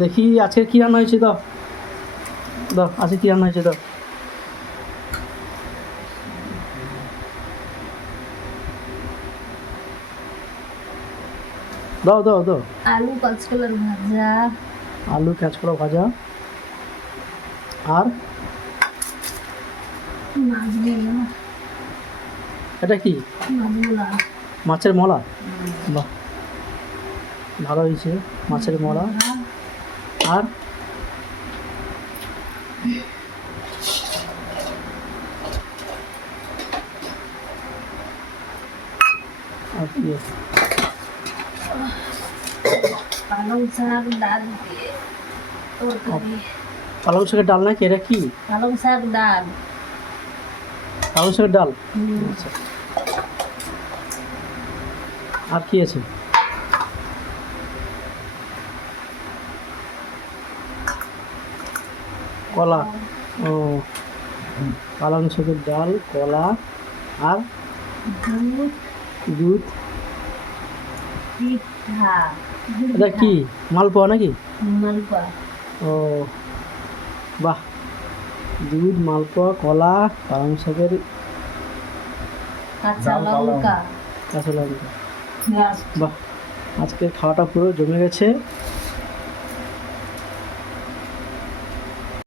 দেখি আজকে কি রান্না হয়েছে, দাও দাও, আজকে কি রান্না হয়েছে দাও। দাও দাও দাও। আলু কাঁচকলার ভাজা, আলু কাঁচকলা ভাজা, আর মাছ ভাজা, এটা কি? মাছগুলা। মাছের মলা। বাহ, ভালো হয়েছে মাছের মলা। আর আর কি আছে? পালং শাক ডাল দিয়ে তরকারি। পালং শাকের ডাল নাকি? এটা কি? পালং শাক ডাল। পালং শাকের ডাল। হুম। আচ্ছা, আর কি আছে? কলা। ও, পালং শাকের ডাল, কলা, আর দুধ, দুধ। পিঠা। এটা কি? মালপোয়া নাকি? মালপোয়া। ও বাহ, দুধ, মালপোয়া, কলা, পালং শাকের কাঁচা লঙ্কা। কাঁচা লঙ্কা। বাহ, আজকে খাওয়াটা পুরো জমে গেছে।